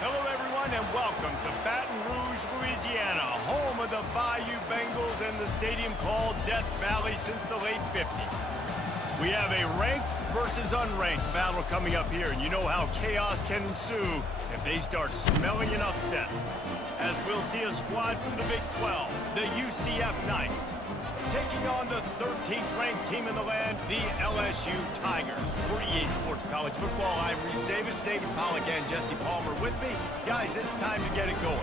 Hello, everyone, and welcome to Baton Rouge, Louisiana, home of the Bayou Bengals and the stadium called Death Valley since the late 50s. We have a ranked versus unranked battle coming up here, and you know how chaos can ensue if they start smelling an upset. As we'll see a squad from the Big 12, the UCF Knights, taking on the 13th ranked team in the land, the LSU Tigers. For EA Sports College Football, I'm Reese Davis, David Pollack, and Jesse Palmer with me. Guys, it's time to get it going.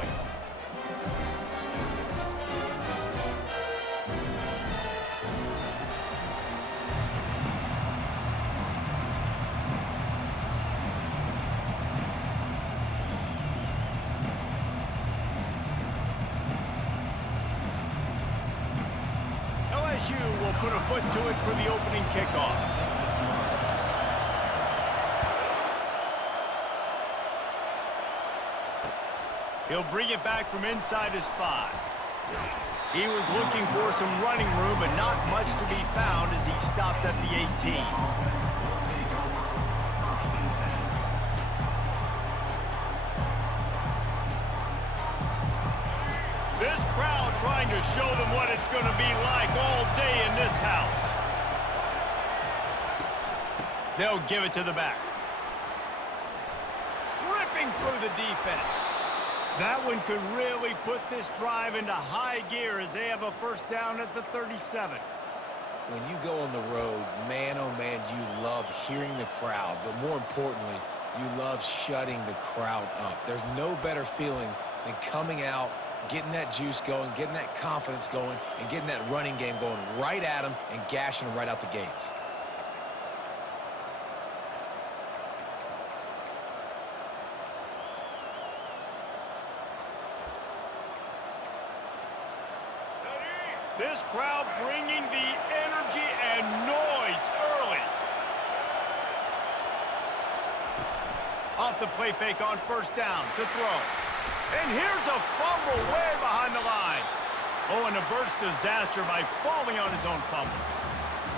LSU will put a foot to it for the opening kickoff. He'll bring it back from inside his 5. He was looking for some running room, but not much to be found as he stopped at the 18. This crowd trying to show them what it's going to be like all day in this house. They'll give it to the back. Ripping through the defense. That one could really put this drive into high gear as they have a first down at the 37. When you go on the road, man, oh man, you love hearing the crowd, but more importantly, you love shutting the crowd up. There's no better feeling than coming out, getting that juice going, getting that confidence going, and getting that running game going right at them and gashing them right out the gates. This crowd bringing the energy and noise early. Off the play fake on first down to throw. And here's a fumble way behind the line. Oh, an adverse disaster by falling on his own fumble.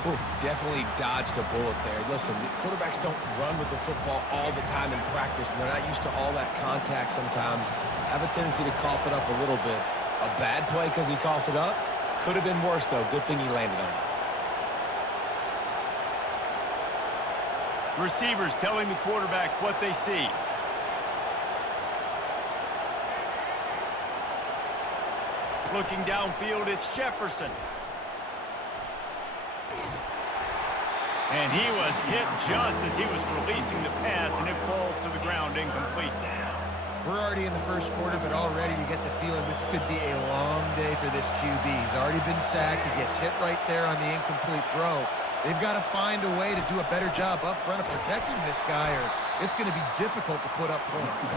Ooh, definitely dodged a bullet there. Listen, the quarterbacks don't run with the football all the time in practice, and they're not used to all that contact sometimes. Have a tendency to cough it up a little bit. A bad play because he coughed it up? Could have been worse, though. Good thing he landed on it. Receivers telling the quarterback what they see. Looking downfield, it's Jefferson. And he was hit just as he was releasing the pass, and it falls to the ground incomplete. We're already in the first quarter, but already you get the feeling this could be a long day for this QB. He's already been sacked. He gets hit right there on the incomplete throw. They've got to find a way to do a better job up front of protecting this guy, or it's going to be difficult to put up points.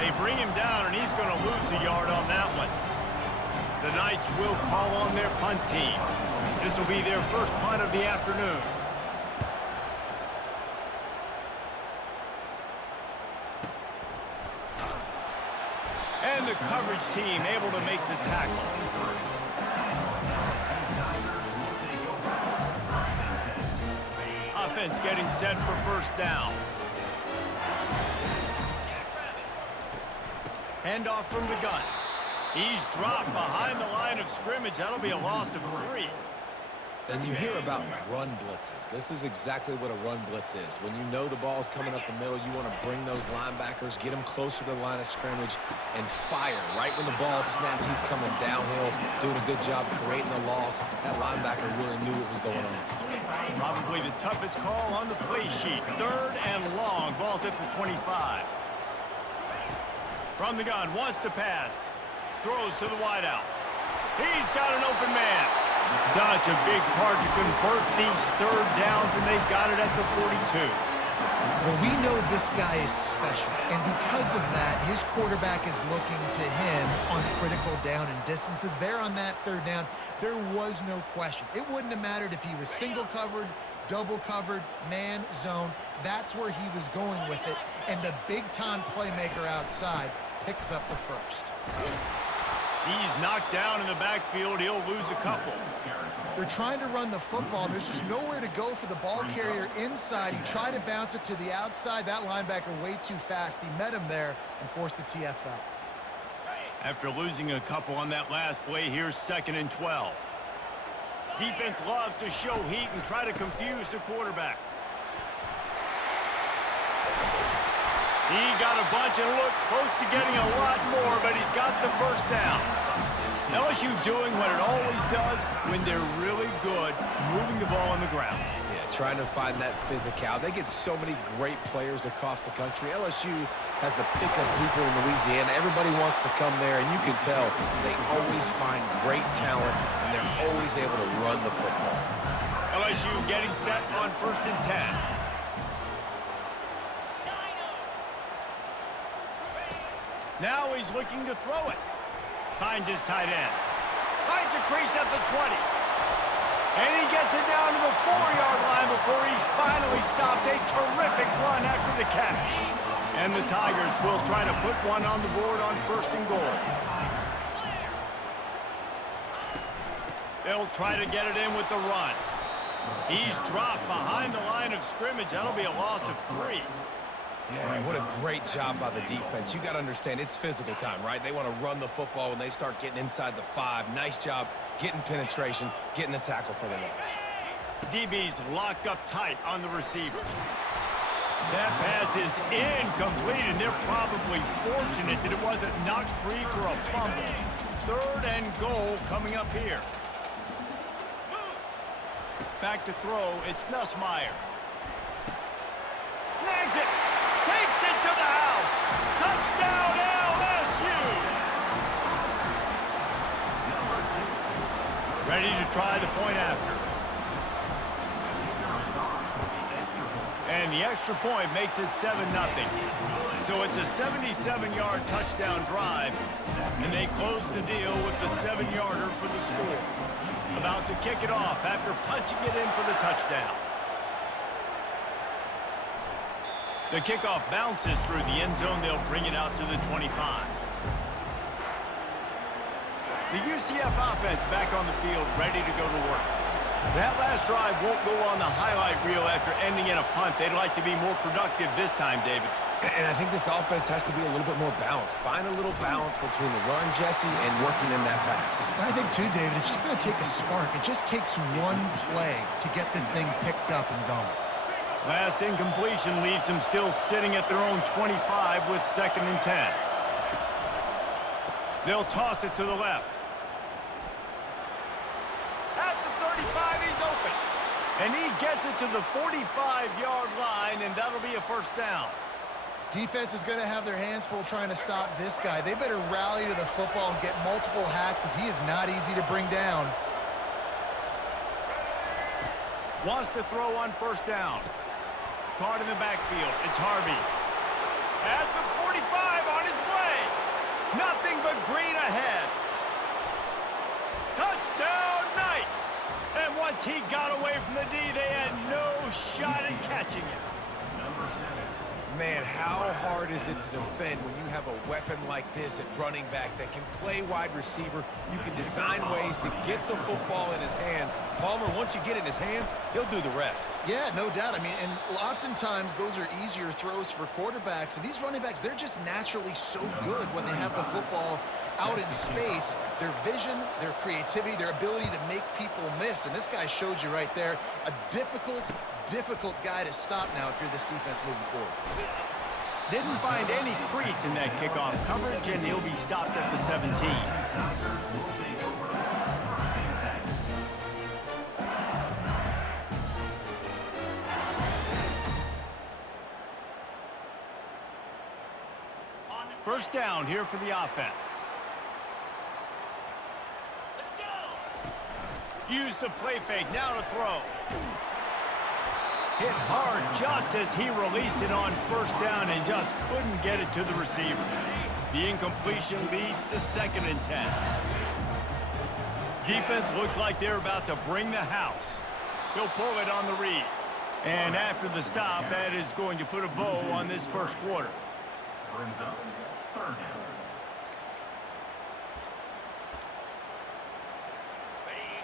They bring him down, and he's going to lose a yard on that one. The Knights will call on their punt team. This will be their first punt of the afternoon. And the coverage team able to make the tackle. Offense getting set for first down. Handoff from the gun. He's dropped behind the line of scrimmage. That'll be a loss of 3. And you hear about run blitzes. This is exactly what a run blitz is. When you know the ball's coming up the middle, you want to bring those linebackers, get them closer to the line of scrimmage, and fire. Right when the ball snapped, he's coming downhill, doing a good job creating the loss. That linebacker really knew what was going on. Probably the toughest call on the play sheet. 3rd and long. Ball's at the 25. From the gun, wants to pass. Throws to the wideout. He's got an open man. Such a big part to convert these 3rd downs, and they've got it at the 42. Well, we know this guy is special, and because of that, his quarterback is looking to him on critical down and distances. There on that 3rd down, there was no question. It wouldn't have mattered if he was single covered, double covered, man, zone. That's where he was going with it, and the big-time playmaker outside picks up the first. He's knocked down in the backfield. He'll lose a couple. They're trying to run the football. There's just nowhere to go for the ball carrier inside. He tried to bounce it to the outside. That linebacker way too fast. He met him there and forced the TFL. After losing a couple on that last play, here's 2nd and 12. Defense loves to show heat and try to confuse the quarterback. He got a bunch and looked close to getting a lot more, but he's got the first down. LSU doing what it always does when they're really good, moving the ball on the ground. Yeah, trying to find that physical. They get so many great players across the country. LSU has the pick of people in Louisiana. Everybody wants to come there, and you can tell they always find great talent, and they're always able to run the football. LSU getting set on 1st and 10. Now he's looking to throw it. Finds his tight end. Finds a crease at the 20. And he gets it down to the 4-yard line before he's finally stopped. A terrific run after the catch. And the Tigers will try to put one on the board on 1st and goal. They'll try to get it in with the run. He's dropped behind the line of scrimmage. That'll be a loss of 3. Yeah, what a great job by the defense. You got to understand, it's physical time, right? They want to run the football when they start getting inside the 5. Nice job getting penetration, getting the tackle for the loss. DB's locked up tight on the receivers. That pass is incomplete, and they're probably fortunate that it wasn't knocked free for a fumble. 3rd and goal coming up here. Back to throw, it's Nussmeier. Snags it. Takes it to the house. Touchdown, LSU. Ready to try the point after. And the extra point makes it 7-0. So it's a 77-yard touchdown drive, and they close the deal with the 7-yarder for the score. About to kick it off after punching it in for the touchdown. The kickoff bounces through the end zone. They'll bring it out to the 25. The UCF offense back on the field, ready to go to work. That last drive won't go on the highlight reel after ending in a punt. They'd like to be more productive this time, David. And I think this offense has to be a little bit more balanced. Find a little balance between the run, Jesse, and working in that pass. And I think, too, David, it's just going to take a spark. It just takes one play to get this thing picked up and going. Last incompletion leaves them still sitting at their own 25 with 2nd and 10. They'll toss it to the left. At the 35, he's open. And he gets it to the 45-yard line, and that'll be a 1st down. Defense is going to have their hands full trying to stop this guy. They better rally to the football and get multiple hats because he is not easy to bring down. Wants to throw on 1st down. Caught in the backfield. It's Harvey. At the 45 on his way. Nothing but green ahead. Touchdown Knights. And once he got away from the D, they had no shot at catching him. Man, how hard is it to defend when you have a weapon like this at running back that can play wide receiver? You can design ways to get the football in his hand. Palmer, once you get it in his hands, he'll do the rest. Yeah, no doubt. I mean, and oftentimes those are easier throws for quarterbacks. And these running backs, they're just naturally so good when they have the football out in space. Their vision, their creativity, their ability to make people miss. And this guy showed you right there, a difficult guy to stop now if you're this defense moving forward. Didn't find any crease in that kickoff coverage, and he'll be stopped at the 17. First down here for the offense. Use the play fake, now to throw. Hit hard just as he released it on 1st down and just couldn't get it to the receiver. The incompletion leads to 2nd and 10. Defense looks like they're about to bring the house. He'll pull it on the read. And after the stop, that is going to put a bow on this 1st quarter.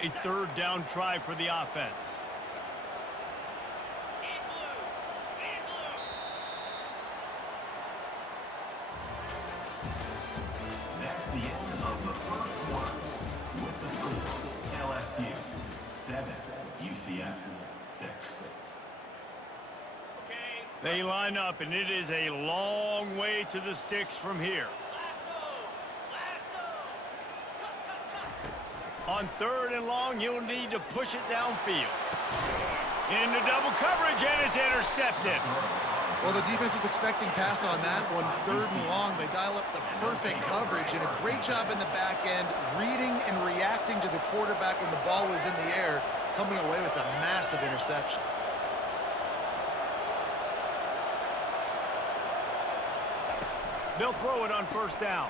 A third down try for the offense. That's the end of the first quarter. With the score, LSU 7, UCF 6. They line up, and it is a long way to the sticks from here. On third and long, he'll need to push it downfield. Into double coverage, and it's intercepted. Well, the defense was expecting pass on that one. Third and long, they dial up the perfect coverage, and a great job in the back end, reading and reacting to the quarterback when the ball was in the air, coming away with a massive interception. They'll throw it on first down.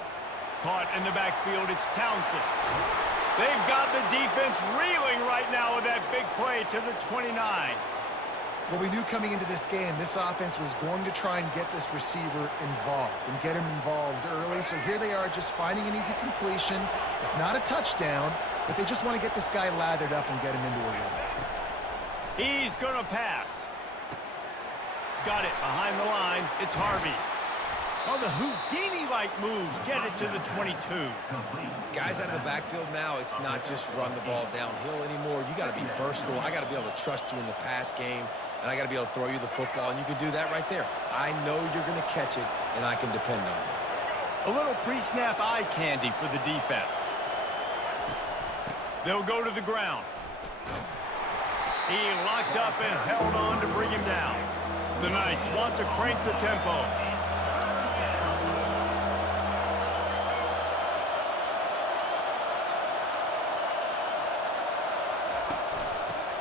Caught in the backfield, it's Townsend. They've got the defense reeling right now with that big play to the 29. Well, we knew coming into this game, this offense was going to try and get this receiver involved and get him involved early. So here they are just finding an easy completion. It's not a touchdown, but they just want to get this guy lathered up and get him into a run. He's going to pass. Got it behind the line. It's Harvey. Oh, the Houdini-like moves get it to the 22. Guys out of the backfield now, it's not just run the ball downhill anymore. You got to be versatile. I got to be able to trust you in the pass game, and I got to be able to throw you the football, and you can do that right there. I know you're going to catch it, and I can depend on it. A little pre-snap eye candy for the defense. They'll go to the ground. He locked up and held on to bring him down. The Knights want to crank the tempo.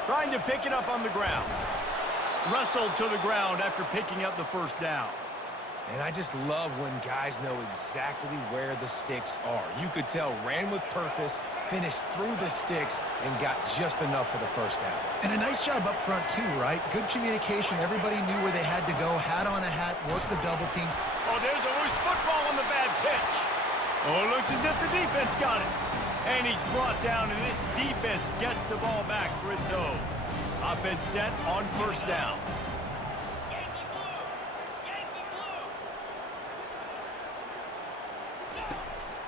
Trying to pick it up on the ground. Wrestled to the ground after picking up the first down. And I just love when guys know exactly where the sticks are. You could tell ran with purpose, finished through the sticks, and got just enough for the first down. And a nice job up front too, right? Good communication. Everybody knew where they had to go. Hat on a hat, work the double team. Oh, there's a loose football on the bad pitch. Oh, it looks as if the defense got it. And he's brought down, and this defense gets the ball back for its own. Offense set on first down.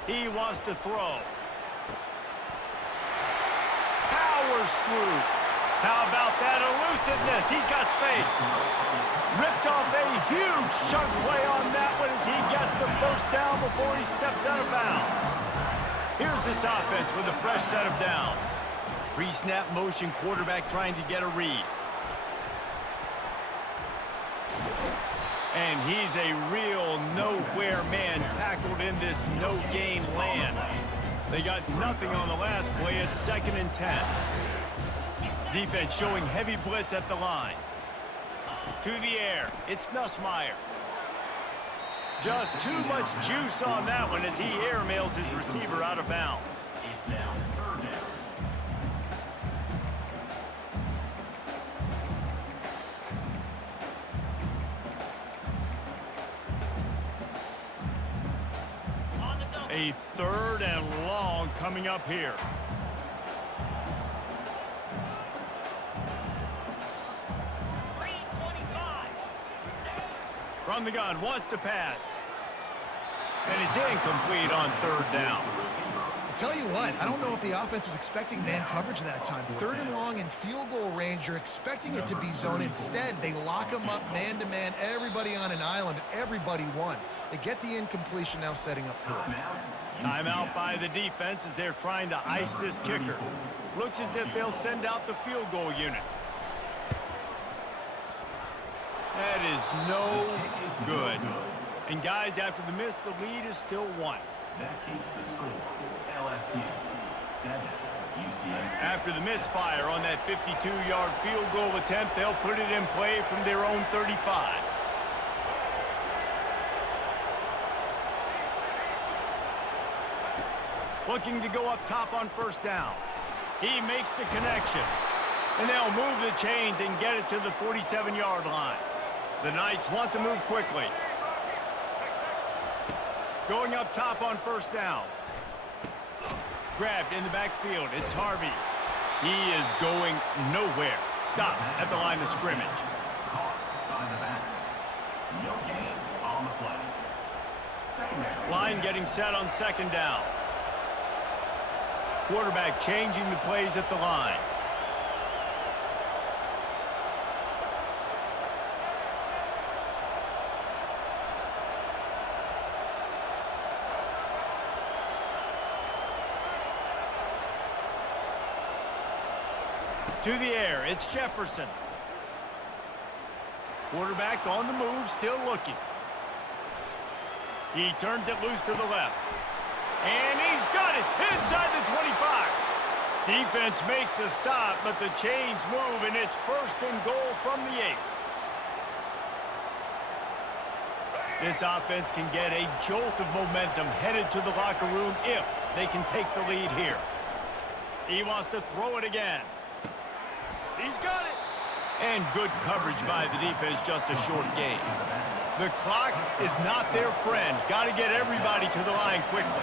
He wants to throw. Powers through. How about that elusiveness? He's got space. Ripped off a huge chunk play on that one as he gets the first down before he steps out of bounds. Here's this offense with a fresh set of downs. Pre-snap motion quarterback trying to get a read. And he's a real nowhere man tackled in this no-gain land. They got nothing on the last play. It's 2nd and 10. Defense showing heavy blitz at the line. To the air. It's Nussmeier. Just too much juice on that one as he airmails his receiver out of bounds. It's now 3rd down. A 3rd and long coming up here. From the gun, wants to pass. And it's incomplete on 3rd down. I'll tell you what, I don't know if the offense was expecting man coverage that time. 3rd and long in field goal range, you're expecting it to be zone. Instead, they lock them up man-to-man, everybody on an island, everybody won. They get the incompletion, now setting up 4th. Timeout by the defense as they're trying to ice this kicker. Looks as if they'll send out the field goal unit. That is no good. And guys, after the miss, the lead is still 1. That keeps the score. LSU 7, UCF. After the misfire on that 52-yard field goal attempt, they'll put it in play from their own 35. Looking to go up top on first down. He makes the connection. And they'll move the chains and get it to the 47-yard line. The Knights want to move quickly. Going up top on first down. Grabbed in the backfield. It's Harvey. He is going nowhere. Stop at the line of scrimmage. Caught by the back. No gain on the play. Second down. Line getting set on second down. Quarterback changing the plays at the line. To the air, it's Jefferson. Quarterback on the move, still looking. He turns it loose to the left. And he's got it inside the 25. Defense makes a stop, but the chains move, and it's first and goal from the 8. This offense can get a jolt of momentum headed to the locker room if they can take the lead here. He wants to throw it again. He's got it. And good coverage by the defense, just a short gain. The clock is not their friend. Got to get everybody to the line quickly.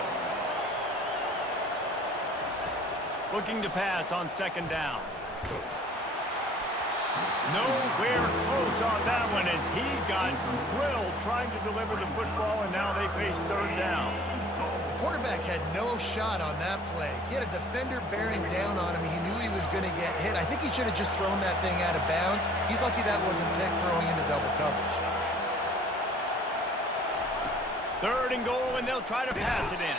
Looking to pass on second down. Nowhere close on that one as he got drilled trying to deliver the football, and now they face third down. Quarterback had no shot on that play. He had a defender bearing down on him. He knew he was going to get hit. I think he should have just thrown that thing out of bounds. He's lucky that wasn't picked throwing into double coverage. Third and goal, and they'll try to pass it in.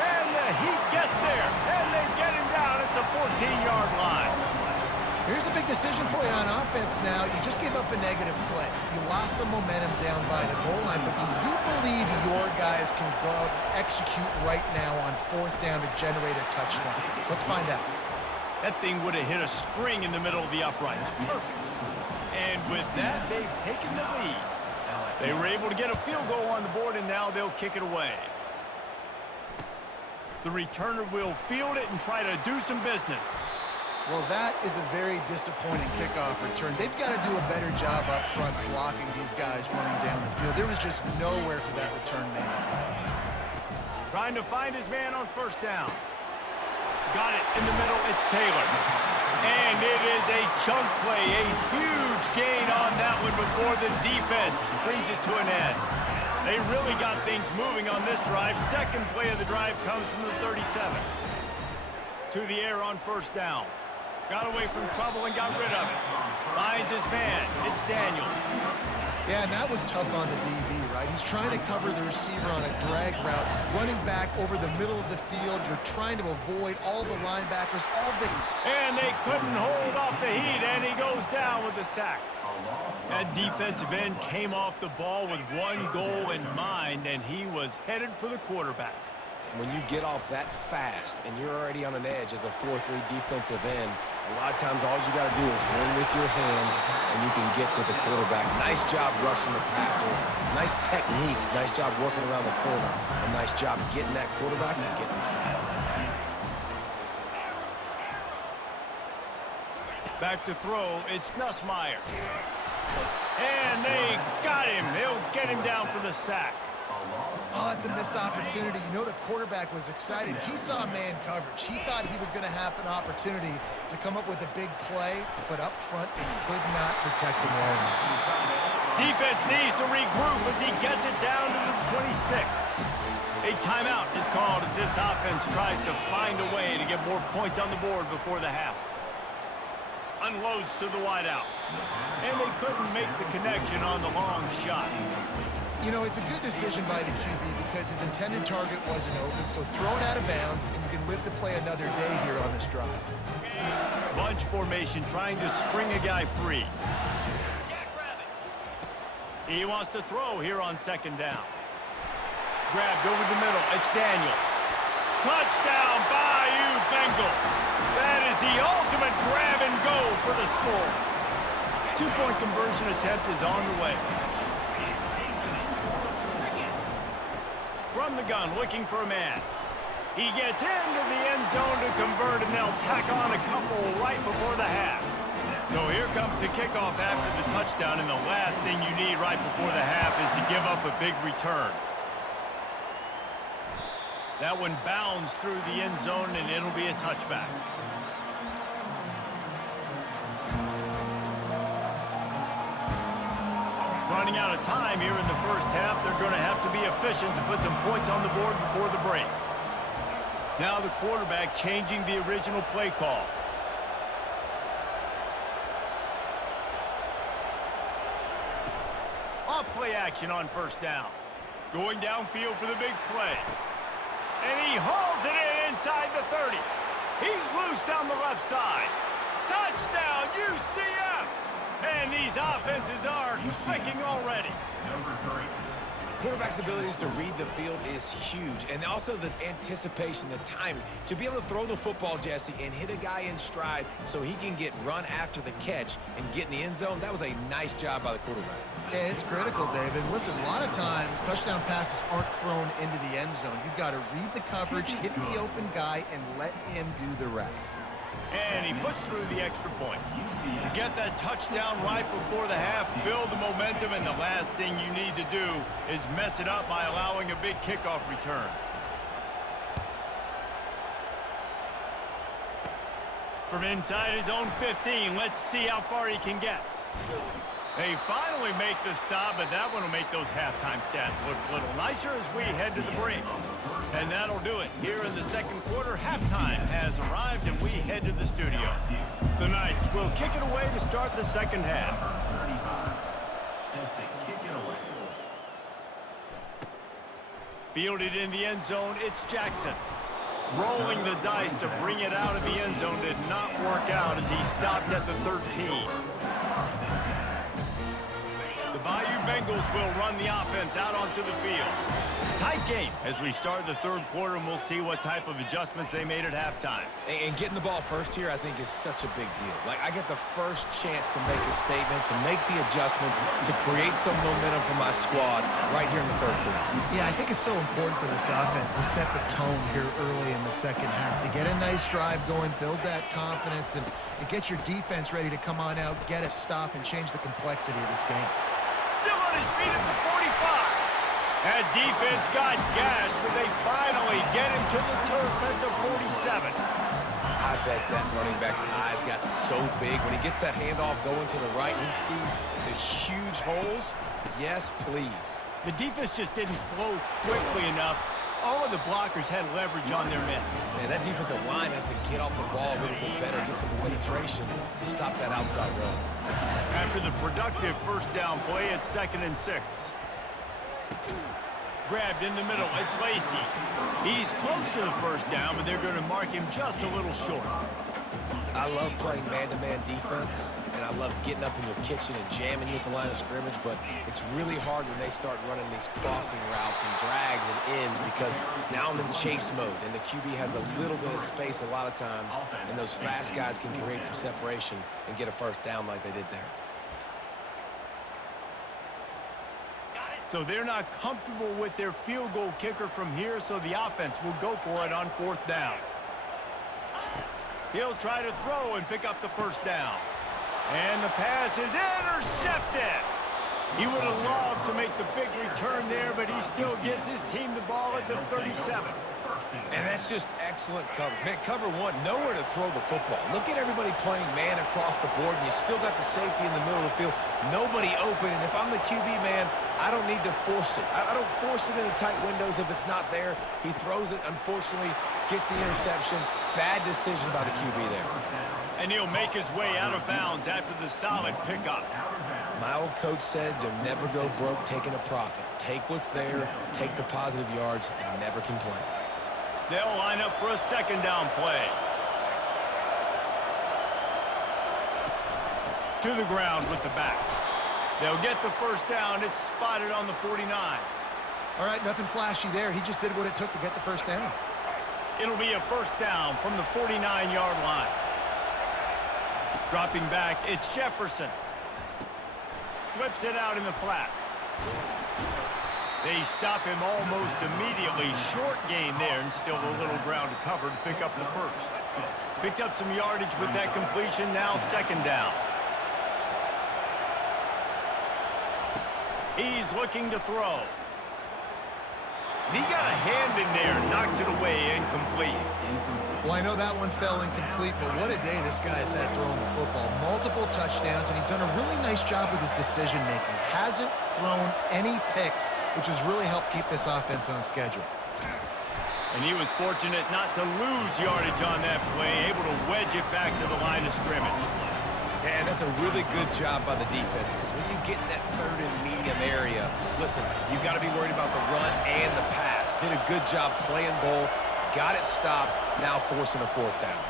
And he gets there, and they get him down at the 14-yard line. Here's a big decision for you on offense now. You just gave up a negative play. You lost some momentum down by the goal line, but do you believe your guys can go out and execute right now on fourth down to generate a touchdown? Let's find out. That thing would have hit a string in the middle of the uprights. Perfect. And with that, they've taken the lead. They were able to get a field goal on the board, and now they'll kick it away. The returner will field it and try to do some business. Well, that is a very disappointing kickoff return. They've got to do a better job up front blocking these guys running down the field. There was just nowhere for that return man. Trying to find his man on first down. Got it in the middle. It's Taylor. And it is a chunk play, a huge gain on that one before the defense brings it to an end. They really got things moving on this drive. Second play of the drive comes from the 37. To the air on first down. Got away from trouble and got rid of it. Finds his man. It's Daniels. Yeah, and that was tough on the DB, right? He's trying to cover the receiver on a drag route, running back over the middle of the field. You're trying to avoid all the linebackers, all the... And they couldn't hold off the heat, and he goes down with a sack. That defensive end came off the ball with one goal in mind, and he was headed for the quarterback. When you get off that fast and you're already on an edge as a 4-3 defensive end, a lot of times all you got to do is win with your hands and you can get to the quarterback. Nice job rushing the passer. Nice technique. Nice job working around the corner. A nice job getting that quarterback and getting the sack. Back to throw, it's Nussmeier. And they got him. They'll get him down for the sack. Oh, it's a missed opportunity. You know the quarterback was excited. He saw man coverage. He thought he was going to have an opportunity to come up with a big play, but up front, they could not protect him well enough. Defense needs to regroup as he gets it down to the 26. A timeout is called as this offense tries to find a way to get more points on the board before the half. Unloads to the wideout. And they couldn't make the connection on the long shot. You know, it's a good decision by the QB because his intended target wasn't open, so throw it out of bounds, and you can live to play another day here on this drive. Bunch formation trying to spring a guy free. He wants to throw here on second down. Grabbed over the middle. It's Daniels. Touchdown, Bayou Bengals. That is the ultimate grab and go for the score. Two-point conversion attempt is on the way. From the gun, looking for a man. He gets into the end zone to convert, and they'll tack on a couple right before the half. So here comes the kickoff after the touchdown, and the last thing you need right before the half is to give up a big return. That one bounds through the end zone, and it'll be a touchback. running out of time here in the first half. They're going to have to be efficient to put some points on the board before the break. Now the quarterback changing the original play call. Off play action on first down. Going downfield for the big play. And he hauls it in inside the 30. He's loose down the left side. Touchdown, UCF! And these offenses are clicking already. Quarterback's abilities to read the field is huge, and also the anticipation, the timing. To be able to throw the football, Jesse, and hit a guy in stride so he can get run after the catch and get in the end zone, that was a nice job by the quarterback. Yeah, it's critical, David. Listen, a lot of times touchdown passes aren't thrown into the end zone. You've got to read the coverage, hit the open guy, and let him do the rest. And he puts through the extra point. You get that touchdown right before the half, build the momentum, and the last thing you need to do is mess it up by allowing a big kickoff return. From inside his own 15, let's see how far he can get. They finally make the stop, but that one will make those halftime stats look a little nicer as we head to the break. And that'll do it. Here in the second quarter, halftime has arrived, and we head to the studio. The Knights will kick it away to start the second half. Fielded in the end zone, it's Jackson. Rolling the dice to bring it out of the end zone did not work out as he stopped at the 13. The Bayou Bengals will run the offense out onto the field. Tight game as we start the third quarter, and we'll see what type of adjustments they made at halftime. And getting the ball first here, I think, is such a big deal. Like, I get the first chance to make a statement, to make the adjustments, to create some momentum for my squad right here in the third quarter. Yeah, I think it's so important for this offense to set the tone here early in the second half, to get a nice drive going, build that confidence, and get your defense ready to come on out, get a stop, and change the complexity of this game. Still on his feet at the 45. That defense got gashed, but they finally get him to the turf at the 47. I bet that running back's eyes got so big. When he gets that handoff going to the right, he sees the huge holes. Yes, please. The defense just didn't flow quickly enough. All of the blockers had leverage on their men. And that defensive line has to get off the ball a little bit better, get some penetration to stop that outside run. After the productive first down play, it's 2nd and 6. Grabbed in the middle, it's Lacey. He's close to the first down, but they're going to mark him just a little short. I love playing man-to-man defense, and I love getting up in your kitchen and jamming you at the line of scrimmage, but it's really hard when they start running these crossing routes and drags and ends because now I'm in chase mode, and the QB has a little bit of space a lot of times, and those fast guys can create some separation and get a first down like they did there. So they're not comfortable with their field goal kicker from here, so the offense will go for it on 4th down. He'll try to throw and pick up the first down. And the pass is intercepted. He would have loved to make the big return there, but he still gives his team the ball at the 37. And that's just excellent coverage. Man, cover one, nowhere to throw the football. Look at everybody playing man across the board, and you still got the safety in the middle of the field. Nobody open, and if I'm the QB, man, I don't need to force it. I don't force it in the tight windows if it's not there. He throws it, unfortunately, gets the interception. Bad decision by the QB there. And he'll make his way out of bounds after the solid pickup. My old coach said you'll never go broke taking a profit. Take what's there, take the positive yards, and never complain. They'll line up for a 2nd down play. To the ground with the back. They'll get the first down. It's spotted on the 49. All right, nothing flashy there. He just did what it took to get the first down. It'll be a first down from the 49-yard line. Dropping back, it's Jefferson. Flips it out in the flat. They stop him almost immediately. Short gain there, and still a little ground to cover to pick up the first. Picked up some yardage with that completion. Now 2nd down. He's looking to throw. He got a hand in there, knocks it away, incomplete. Well, I know that one fell incomplete, but what a day this guy has had throwing the football. Multiple touchdowns, and he's done a really nice job with his decision-making. Hasn't thrown any picks, which has really helped keep this offense on schedule. And he was fortunate not to lose yardage on that play, able to wedge it back to the line of scrimmage. And that's a really good job by the defense, because when you get in that third and medium area, listen, you got to be worried about the run and the pass. Did a good job playing both, got it stopped, now forcing a fourth down.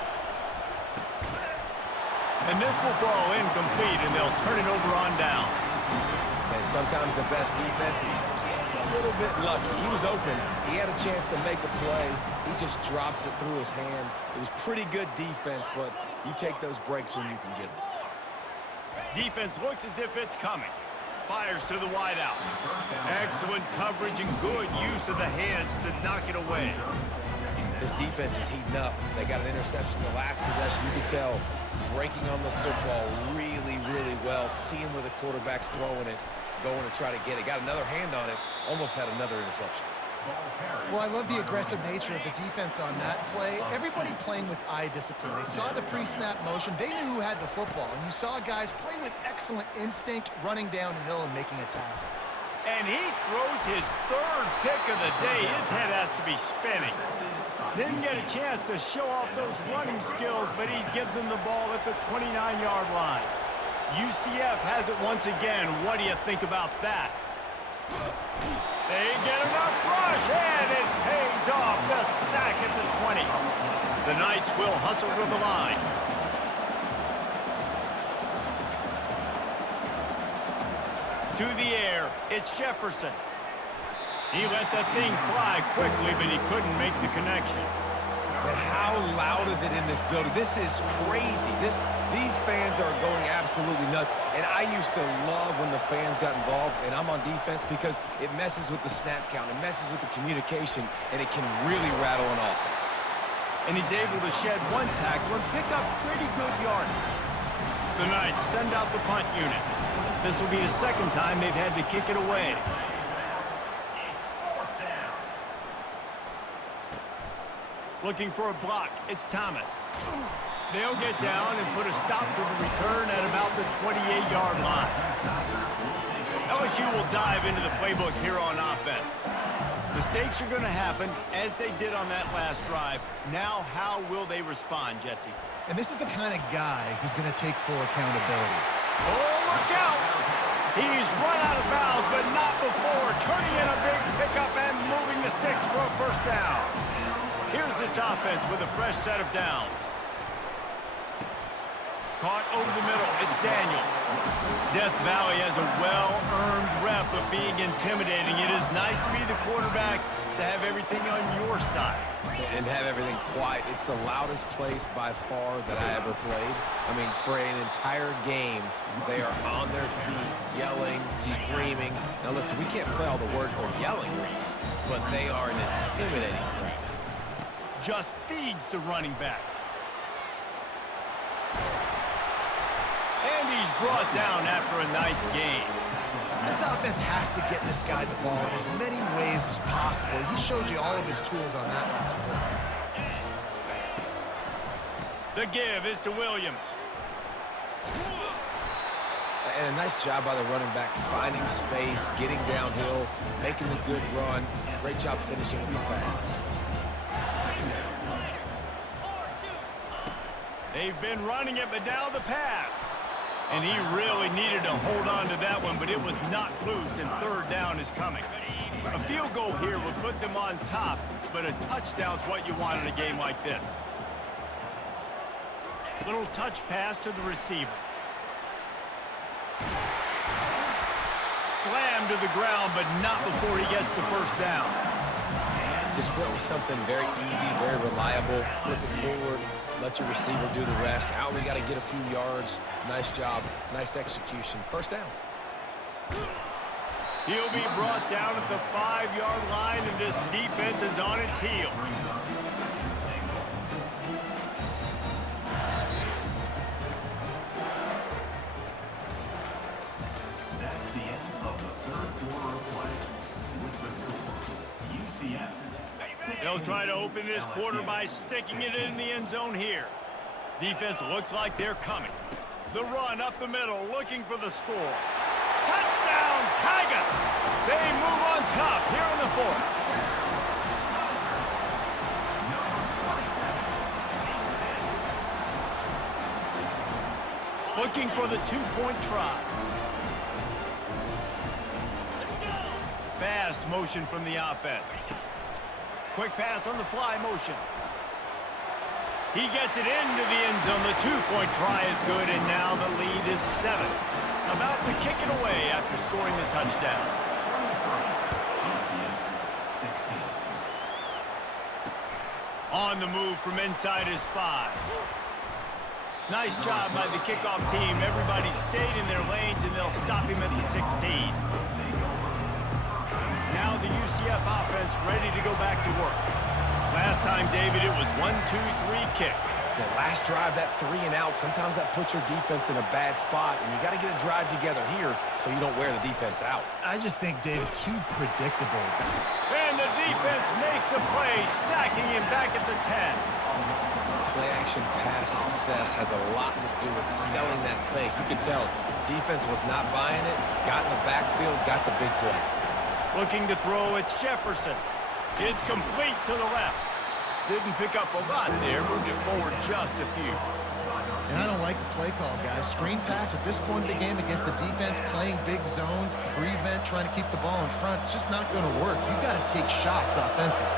And this will fall incomplete, and they'll turn it over on downs. And sometimes the best defense is getting a little bit lucky. He was open. He had a chance to make a play. He just drops it through his hand. It was pretty good defense, but you take those breaks when you can get them. Defense looks as if it's coming. Fires to the wideout. Excellent coverage and good use of the hands to knock it away. This defense is heating up. They got an interception the last possession. You can tell breaking on the football really, really well. Seeing where the quarterback's throwing it, going to try to get it. Got another hand on it. Almost had another interception. Well, I love the aggressive nature of the defense on that play. Everybody playing with eye discipline. They saw the pre-snap motion. They knew who had the football. And you saw guys play with excellent instinct, running downhill and making a tackle. And he throws his third pick of the day. His head has to be spinning. Didn't get a chance to show off those running skills, but he gives him the ball at the 29-yard line. UCF has it once again. What do you think about that? They get enough rush, and it pays off. The sack at the 20. The Knights will hustle to the line. To the air, it's Jefferson. He let that thing fly quickly, but he couldn't make the connection. But how loud is it in this building? This is crazy. These fans are going absolutely nuts. And I used to love when the fans got involved, and I'm on defense, because it messes with the snap count. It messes with the communication, and it can really rattle an offense. And he's able to shed one tackle and pick up pretty good yardage. The Knights send out the punt unit. This will be the second time they've had to kick it away. Looking for a block, it's Thomas. They'll get down and put a stop to the return at about the 28-yard line. LSU will dive into the playbook here on offense. Mistakes are going to happen, as they did on that last drive. Now, how will they respond, Jesse? And this is the kind of guy who's going to take full accountability. Oh, look out! He's run out of bounds, but not before. Turning in a big pickup and moving the sticks for a first down. Here's this offense with a fresh set of downs. Caught over the middle, it's Daniels. Death Valley has a well-earned rep of being intimidating. It is nice to be the quarterback, to have everything on your side. And have everything quiet. It's the loudest place by far that I ever played. I mean, for an entire game, they are on their feet, yelling, screaming. Now listen, we can't play all the words they're yelling, Reese, but they are an intimidating crowd. Just feeds the running back. And he's brought down after a nice gain. This offense has to get this guy the ball in as many ways as possible. He showed you all of his tools on that last play. The give is to Williams. And a nice job by the running back, finding space, getting downhill, making the good run. Great job finishing with his pads. They've been running it, but now the pass. And he really needed to hold on to that one, but it was not loose, and third down is coming. A field goal here would put them on top, but a touchdown's what you want in a game like this. Little touch pass to the receiver. Slammed to the ground, but not before he gets the first down. And just went with something very easy, very reliable. Flip it forward. Let your receiver do the rest. Out, we got to get a few yards. Nice job. Nice execution. First down. He'll be brought down at the 5-yard line, and this defense is on its heels. That's the end of the third quarter of play. With the score, UCF They'll try to open this quarter by sticking it in the end zone here. Defense looks like they're coming. The run up the middle, looking for the score. Touchdown, Tigers! They move on top here in the fourth. Looking for the two-point try. Fast motion from the offense. Quick pass on the fly motion. He gets it into the end zone. The two-point try is good, and now the lead is 7. About to kick it away after scoring the touchdown. On the move from inside his 5. Nice job by the kickoff team. Everybody stayed in their lanes, and they'll stop him at the 16. Now the UCF offense ready to go back to work. Last time, David, it was 1-2-3 kick. The last drive, that 3 and out, sometimes that puts your defense in a bad spot, and you got to get a drive together here so you don't wear the defense out. I just think, David, too predictable. And the defense makes a play, sacking him back at the 10. Play-action pass success has a lot to do with selling that fake. You can tell defense was not buying it, got in the backfield, got the big play. Looking to throw, it's Jefferson. It's complete to the left. Didn't pick up a lot there, moved it forward just a few. And I don't like the play call, guys. Screen pass at this point of the game against the defense, playing big zones, prevent, trying to keep the ball in front. It's just not going to work. You got to take shots offensively.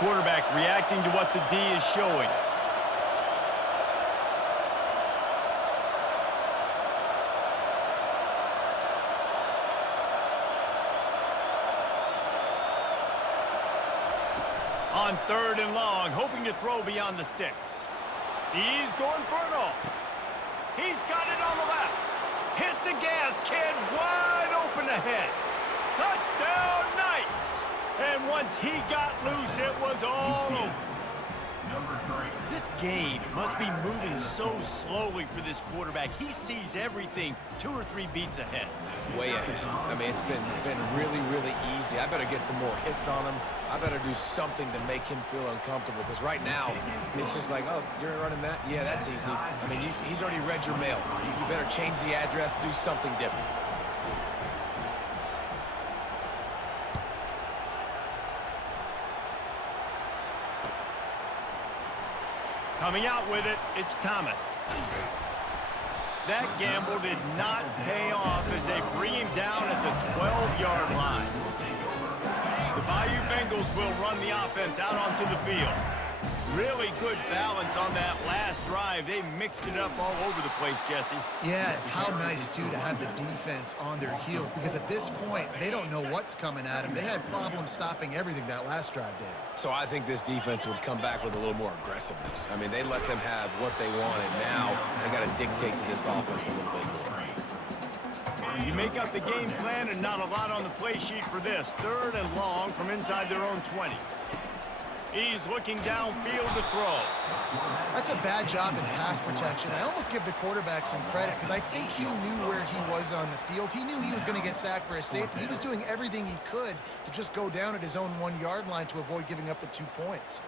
Quarterback reacting to what the D is showing. On 3rd and long, hoping to throw beyond the sticks. He's going for it all. He's got it on the left. Hit the gas, kid. Wide open ahead. Touchdown, Knights. And once he got loose, it was all over. This game must be moving so slowly for this quarterback. He sees everything 2 or 3 beats ahead. Way ahead. I mean, it's been really, really easy. I better get some more hits on him. I better do something to make him feel uncomfortable, because right now, it's just like, oh, you're running that? Yeah, that's easy. I mean, he's already read your mail. You better change the address, do something different. Coming out with it, it's Thomas. That gamble did not pay off as they bring him down at the 12-yard line. The Bayou Bengals will run the offense out onto the field. Really good balance on that last drive. They mixed it up all over the place, Jesse. Yeah, how nice, too, to have the defense on their heels, because at this point, they don't know what's coming at them. They had problems stopping everything that last drive did. So I think this defense would come back with a little more aggressiveness. I mean, they let them have what they wanted. Now they got to dictate to this offense a little bit more. You make up the game plan and not a lot on the play sheet for this. 3rd and long from inside their own 20. He's looking downfield to throw. That's a bad job in pass protection. I almost give the quarterback some credit, because I think he knew where he was on the field. He knew he was going to get sacked for his safety. He was doing everything he could to just go down at his own 1-yard line to avoid giving up the 2 points.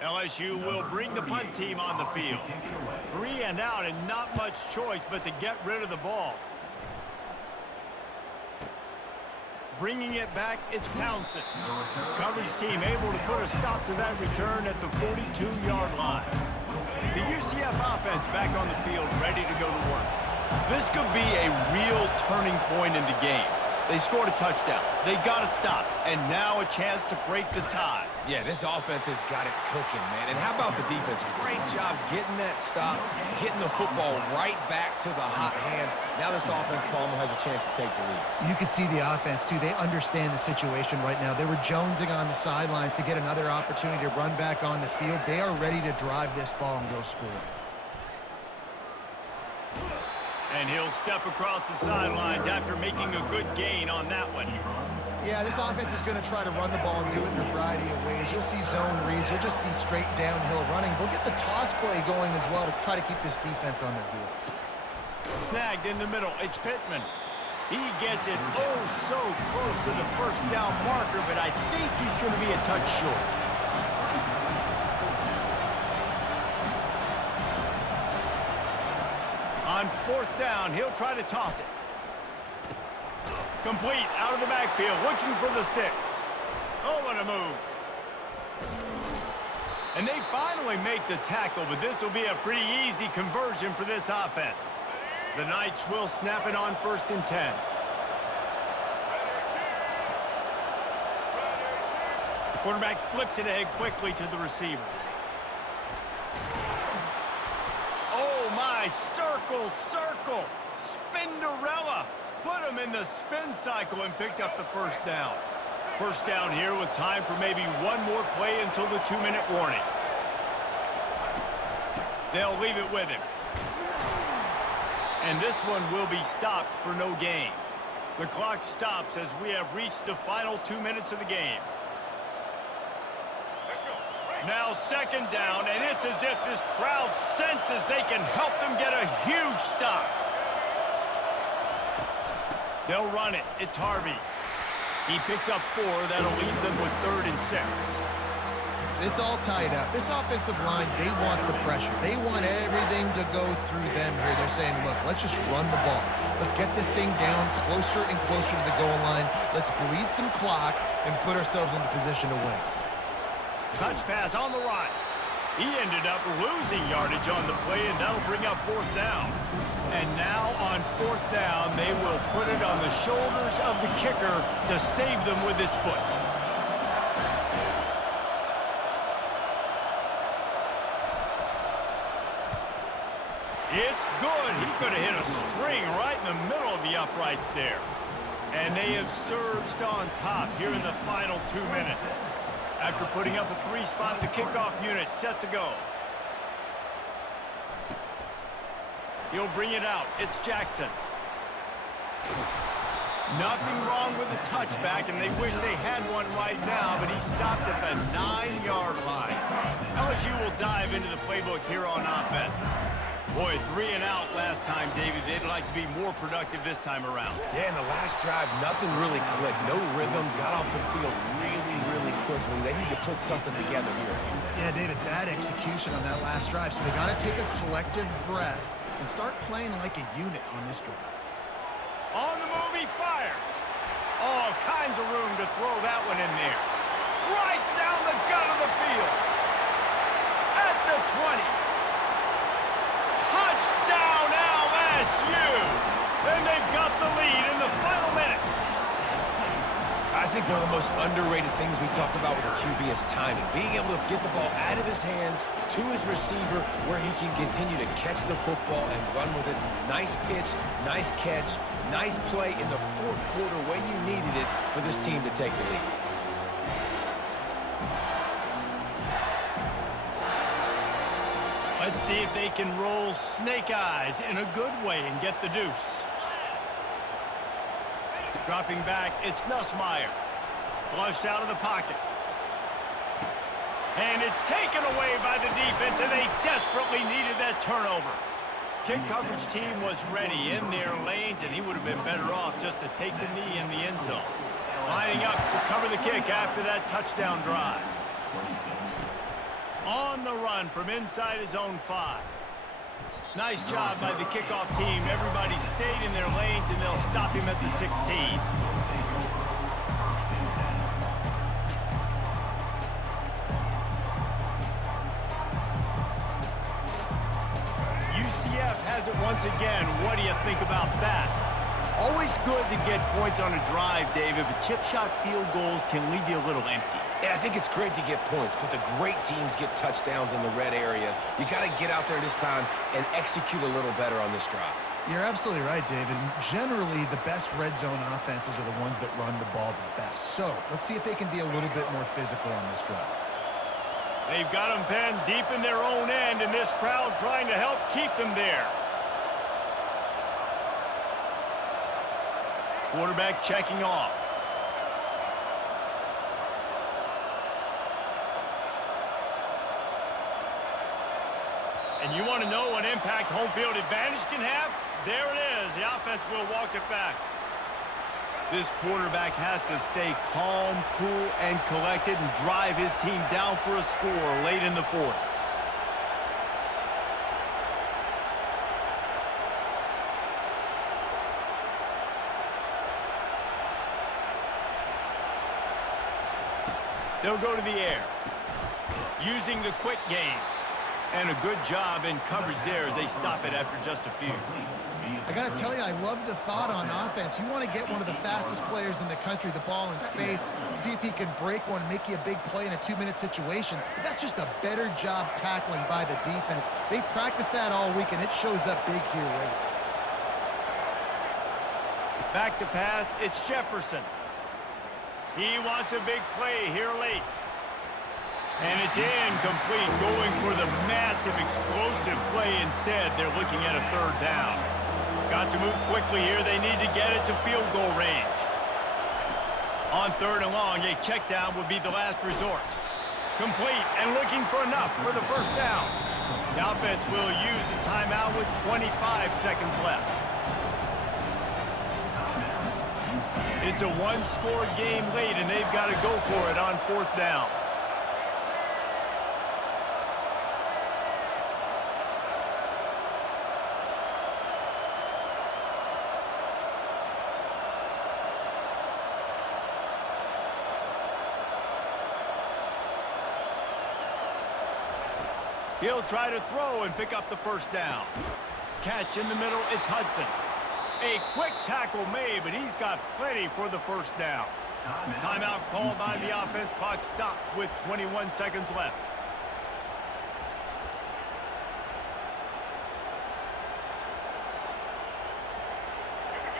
LSU will bring the punt team on the field. 3 and out, and not much choice but to get rid of the ball. Bringing it back, it's Townsend. Coverage team able to put a stop to that return at the 42-yard line. The UCF offense back on the field, ready to go to work. This could be a real turning point in the game. They scored a touchdown. They got to stop. And now a chance to break the tie. Yeah, this offense has got it cooking, man. And how about the defense? Great job getting that stop, getting the football right back to the hot hand. Now this offense, Palmer, has a chance to take the lead. You can see the offense, too. They understand the situation right now. They were jonesing on the sidelines to get another opportunity to run back on the field. They are ready to drive this ball and go score. And he'll step across the sidelines after making a good gain on that one. Yeah, this offense is going to try to run the ball and do it in a variety of ways. You'll see zone reads. You'll just see straight downhill running. They'll get the toss play going as well to try to keep this defense on their heels. Snagged in the middle. It's Pittman. He gets it oh so close to the first down marker, but I think he's going to be a touch short. On fourth down, he'll try to toss it. Complete out of the backfield, looking for the sticks. Oh, what a move. And they finally make the tackle, but this will be a pretty easy conversion for this offense. The Knights will snap it on 1st and 10. Quarterback flips it ahead quickly to the receiver. Oh, my, circle, circle. Spinderella. Put him in the spin cycle and picked up the first down. First down here with time for maybe one more play until the 2-minute warning. They'll leave it with him. And this one will be stopped for no gain. The clock stops as we have reached the final 2 minutes of the game. Now 2nd down, and it's as if this crowd senses they can help them get a huge stop. They'll run it. It's Harvey. He picks up 4. That'll leave them with 3rd and 6. It's all tied up. This offensive line, they want the pressure. They want everything to go through them here. They're saying, look, let's just run the ball. Let's get this thing down closer and closer to the goal line. Let's bleed some clock and put ourselves into position to win. Touch pass on the right. He ended up losing yardage on the play, and that'll bring up 4th down. And now on 4th down, they will put it on the shoulders of the kicker to save them with his foot. It's good. He could have hit a string right in the middle of the uprights there. And they have surged on top here in the final 2 minutes. After putting up a 3-spot, the kickoff unit set to go. He'll bring it out. It's Jackson. Nothing wrong with the touchback, and they wish they had one right now, but he stopped at the 9-yard line. LSU will dive into the playbook here on offense. Boy, 3 and out last time, David. They'd like to be more productive this time around. Yeah, in the last drive, nothing really clicked. No rhythm. Got off the field really quickly. They need to put something together here. Yeah, David, bad execution on that last drive, so they got to take a collective breath and start playing like a unit on this drive. On the move, he fires. All kinds of room to throw that one in there. Right down the gut of the field. At the 20. Touchdown LSU! And they've got the lead in the final minute. I think one of the most underrated things we talk about with a QB is timing. Being able to get the ball out of his hands to his receiver where he can continue to catch the football and run with it. Nice pitch, nice catch, nice play in the 4th quarter when you needed it for this team to take the lead. Let's see if they can roll snake eyes in a good way and get the deuce. Dropping back, it's Nussmeier. Flushed out of the pocket. And it's taken away by the defense, and they desperately needed that turnover. Kick coverage team was ready in their lanes, and he would have been better off just to take the knee in the end zone. Lining up to cover the kick after that touchdown drive. On the run from inside his own 5. Nice job by the kickoff team. Everybody stayed in their lanes, and they'll stop him at the 16. UCF has it once again. What do you think about that? Always good to get points on a drive, David, but chip shot field goals can leave you a little empty. Yeah, I think it's great to get points, but the great teams get touchdowns in the red area. You got to get out there this time and execute a little better on this drive. You're absolutely right, David. Generally, the best red zone offenses are the ones that run the ball the best. So let's see if they can be a little bit more physical on this drive. They've got them penned deep in their own end, and this crowd trying to help keep them there. Quarterback checking off. And you want to know what impact home field advantage can have? There it is. The offense will walk it back. This quarterback has to stay calm, cool, and collected and drive his team down for a score late in the fourth. They'll go to the air, using the quick game. And a good job in coverage there as they stop it after just a few. I got to tell you, I love the thought on offense. You want to get one of the fastest players in the country the ball in space, see if he can break one, make you a big play in a 2-minute situation. But that's just a better job tackling by the defense. They practice that all week, and it shows up big here late. Back to pass, it's Jefferson. He wants a big play here late. And it's incomplete, going for the massive explosive play instead. They're looking at a third down. Got to move quickly here. They need to get it to field goal range. On third and long, a check down would be the last resort. Complete and looking for enough for the first down. The offense will use a timeout with 25 seconds left. It's a one-score game late, and they've got to go for it on fourth down. He'll try to throw and pick up the first down. Catch in the middle, it's Hudson. A quick tackle made, but he's got plenty for the first down. Timeout called by the offense. Clock stopped with 21 seconds left.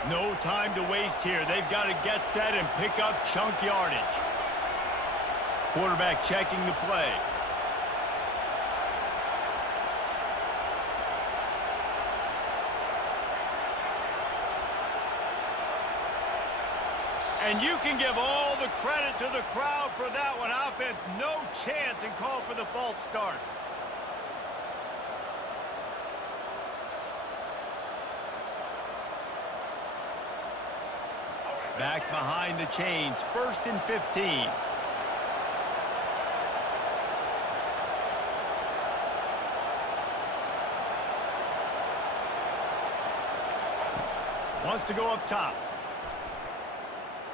No time to waste here. They've got to get set and pick up chunk yardage. Quarterback checking the play. And you can give all the credit to the crowd for that one. Offense, no chance, and call for the false start. Back behind the chains, 1st and 15. Wants to go up top.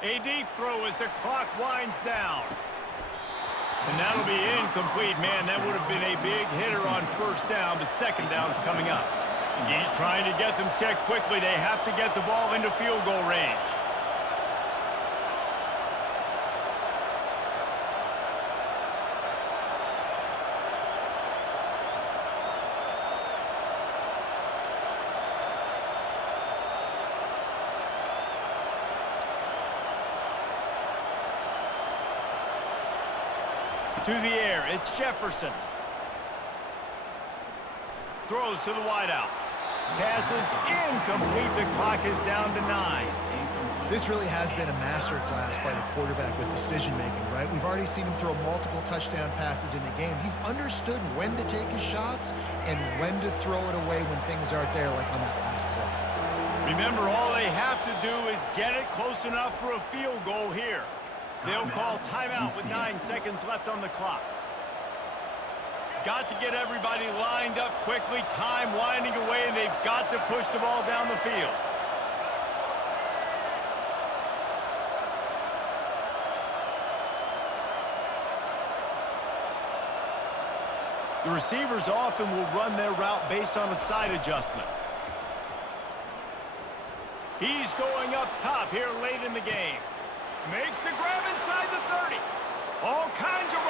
A deep throw as the clock winds down. And that'll be incomplete. Man, that would have been a big hitter on first down, but second down's coming up. He's trying to get them set quickly. They have to get the ball into field goal range. To the air, it's Jefferson. Throws to the wideout. Passes incomplete. The clock is down to 9. This really has been a masterclass by the quarterback with decision-making, right? We've already seen him throw multiple touchdown passes in the game. He's understood when to take his shots and when to throw it away when things aren't there, like on that last play. Remember, all they have to do is get it close enough for a field goal here. They'll call timeout with 9 seconds left on the clock. Got to get everybody lined up quickly. Time winding away, and they've got to push the ball down the field. The receivers often will run their route based on a side adjustment. He's going up top here late in the game. Makes the grab inside the 30. All kinds of